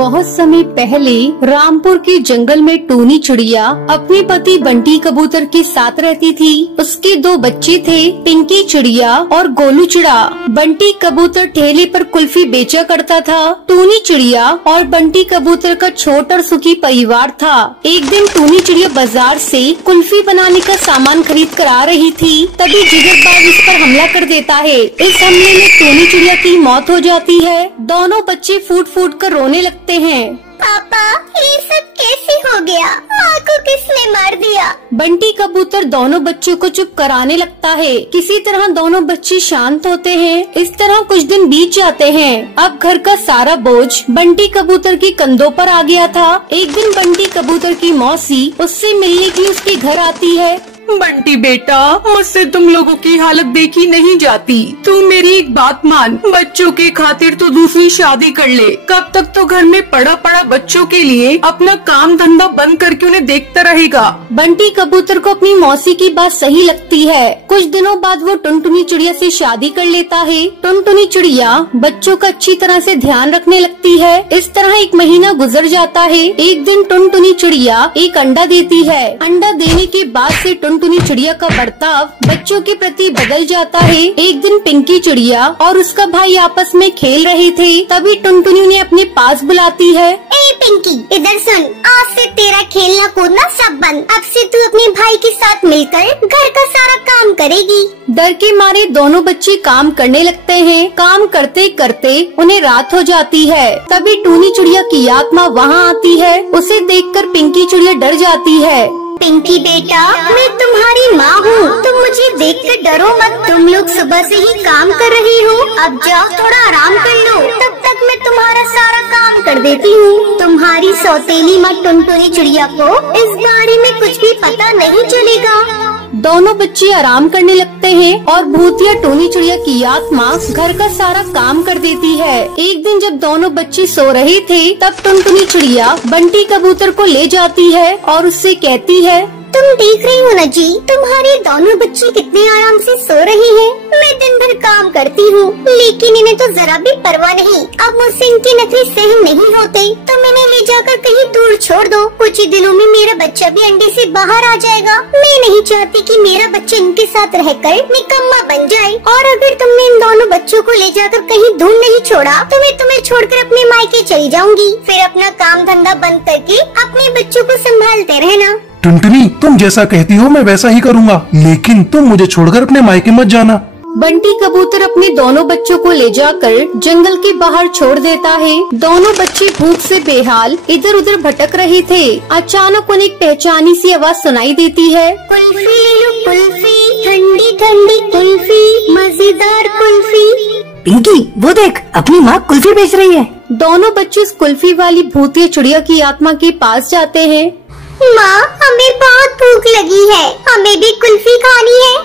बहुत समय पहले रामपुर के जंगल में टूनी चिड़िया अपने पति बंटी कबूतर के साथ रहती थी। उसके दो बच्चे थे, पिंकी चिड़िया और गोलू चिड़ा। बंटी कबूतर ठेले पर कुल्फी बेचा करता था। टूनी चिड़िया और बंटी कबूतर का छोटा और सुखी परिवार था। एक दिन टूनी चिड़िया बाजार से कुल्फी बनाने का सामान खरीद कर आ रही थी, तभी जिगरबाज उस पर हमला कर देता है। इस हमले में टूनी चिड़िया की मौत हो जाती है। दोनों बच्चे फूट फूट कर रोने लगते हैं। पापा, ये सब कैसे हो गया? माँ को किसने मार दिया? बंटी कबूतर दोनों बच्चों को चुप कराने लगता है। किसी तरह दोनों बच्चे शांत होते हैं। इस तरह कुछ दिन बीत जाते हैं। अब घर का सारा बोझ बंटी कबूतर के कंधों पर आ गया था। एक दिन बंटी कबूतर की मौसी उससे मिलने के लिए उसके घर आती है। बंटी बेटा, मुझसे तुम लोगों की हालत देखी नहीं जाती। तू मेरी एक बात मान, बच्चों के खातिर तो दूसरी शादी कर ले। कब तक तो घर में पड़ा पड़ा बच्चों के लिए अपना काम धंधा बंद करके उन्हें देखता रहेगा। बंटी कबूतर को अपनी मौसी की बात सही लगती है। कुछ दिनों बाद वो टुनटुनी चिड़िया से शादी कर लेता है। टुनटुनी चिड़िया बच्चों का अच्छी तरह से ध्यान रखने लगती है। इस तरह एक महीना गुजर जाता है। एक दिन टुनटुनी चिड़िया एक अंडा देती है। अंडा देने के बाद से टुनटुनी चिड़िया का बर्ताव बच्चों के प्रति बदल जाता है। एक दिन पिंकी चिड़िया और उसका भाई आपस में खेल रहे थे, तभी टुनटुनी उन्हें अपने पास बुलाती है। ए पिंकी, इधर सुन, आज से तेरा खेलना कूदना सब बंद। अब से तू अपने भाई के साथ मिलकर घर का सारा काम करेगी। डर के मारे दोनों बच्चे काम करने लगते हैं। काम करते करते उन्हें रात हो जाती है। तभी टूनी चिड़िया की आत्मा वहाँ आती है। उसे देखकर पिंकी चिड़िया डर जाती है। पिंकी बेटा, मैं तुम्हारी माँ हूँ, तुम मुझे देखकर डरो मत। तुम लोग सुबह से ही काम कर रही हो, अब जाओ थोड़ा आराम कर लो, तब तक मैं तुम्हारा सारा काम कर देती हूँ। तुम्हारी सौतेली माँ टुनटुनी चिड़िया को इस बारे में कुछ भी पता नहीं चलेगा। दोनों बच्चे आराम करने लगते हैं और भूतिया टूनी चिड़िया की आत्मा घर का सारा काम कर देती है। एक दिन जब दोनों बच्चे सो रहे थे, तब टुनटुनी चिड़िया बंटी कबूतर को ले जाती है और उससे कहती है, तुम देख रही हो ना जी, तुम्हारे दोनों बच्चे कितने आराम से सो रहे हैं। मैं दिन भर काम करती हूँ, लेकिन इन्हें तो जरा भी परवाह नहीं। अब मुझसे इनके नखरे सहन नहीं होते, तो इन्हें ले जाकर कहीं दूर छोड़ दो। कुछ ही दिनों में मेरा बच्चा भी अंडे से बाहर आ जाएगा। मैं नहीं चाहती कि मेरा बच्चा इनके साथ रहकर निकम्मा बन जाए। और अगर तुमने इन दोनों बच्चों को ले जाकर कहीं दूर नहीं छोड़ा, तो मैं तुम्हें छोड़कर अपने मायके चली जाऊंगी। फिर अपना काम धंधा बंद करके अपने बच्चों को संभालते रहना। टुनटुनी, तुम जैसा कहती हो मैं वैसा ही करूँगा, लेकिन तुम मुझे छोड़कर अपने मायके मत जाना। बंटी कबूतर अपने दोनों बच्चों को ले जाकर जंगल के बाहर छोड़ देता है। दोनों बच्चे भूख से बेहाल इधर उधर भटक रहे थे। अचानक उन्हें एक पहचानी सी आवाज सुनाई देती है। कुल्फी ले लो कुल्फी, ठंडी ठंडी कुल्फी, मजेदार कुल्फी। पिंकी, वो देख, अपनी माँ कुल्फी बेच रही है। दोनों बच्चे उस कुल्फी वाली भूतिया चिड़िया की आत्मा के पास जाते हैं। माँ, हमें बहुत भूख लगी है, हमें भी कुल्फी खानी है।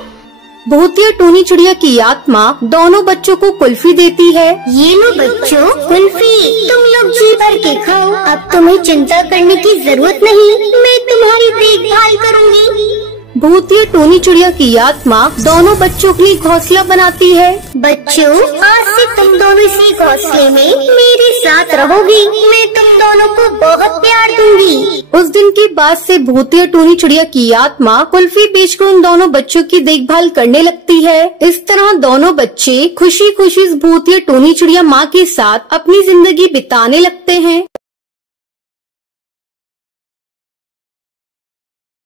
भूतिया टूनी चिड़िया की आत्मा दोनों बच्चों को कुल्फी देती है। ये लो बच्चों, कुल्फी, तुम लोग जी भर के खाओ। अब तुम्हें चिंता करने की जरूरत नहीं, मैं तुम्हारी देखभाल करूँगी। भूतिया टूनी चिड़िया की आत्मा दोनों बच्चों के लिए घोंसला बनाती है। बच्चों, आज से तुम दोनों इसी घोंसले में मेरे साथ रहोगी। मैं तुम दोनों को बहुत प्यार दूंगी। उस दिन के बाद से भूतिया टूनी चिड़िया की आत्मा कुल्फी बेचकर उन दोनों बच्चों की देखभाल करने लगती है। इस तरह दोनों बच्चे खुशी खुशी इस भूतिया टूनी चिड़िया माँ के साथ अपनी जिंदगी बिताने लगते हैं।